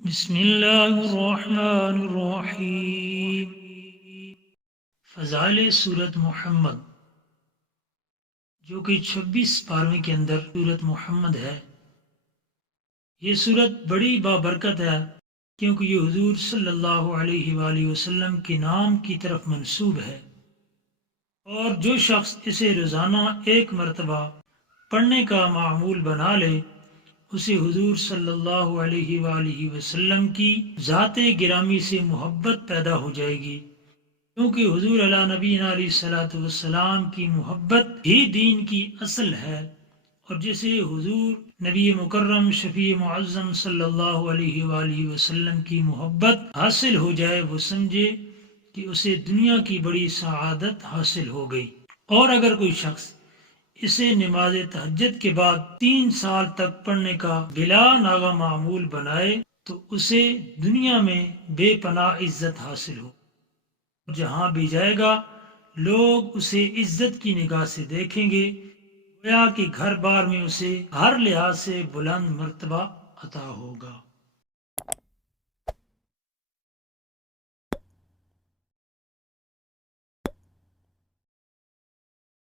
بسم اللہ الرحمن الرحیم۔ فضائل سورت محمد، جو کہ 26 پارویں کے اندر سورت محمد ہے۔ یہ سورت بڑی بابرکت ہے کیونکہ یہ حضور صلی اللہ علیہ وآلہ وسلم کے نام کی طرف منسوب ہے، اور جو شخص اسے روزانہ ایک مرتبہ پڑھنے کا معمول بنا لے اسے حضور صلی اللہ علیہ وآلہ وسلم کی ذات گرامی سے محبت پیدا ہو جائے گی، کیونکہ حضور علی نبینا علیہ الصلوۃ والسلام کی محبت ہی دین کی اصل ہے، اور جسے حضور نبی مکرم شفیع معظم صلی اللہ علیہ وآلہ وسلم کی محبت حاصل ہو جائے وہ سمجھے کہ اسے دنیا کی بڑی سعادت حاصل ہو گئی۔ اور اگر کوئی شخص اسے نماز تہجد کے بعد 3 سال تک پڑھنے کا بلا ناغہ معمول بنائے تو اسے دنیا میں بے پناہ عزت حاصل ہو، جہاں بھی جائے گا لوگ اسے عزت کی نگاہ سے دیکھیں گے، گویا کہ گھر بار میں اسے ہر لحاظ سے بلند مرتبہ عطا ہوگا۔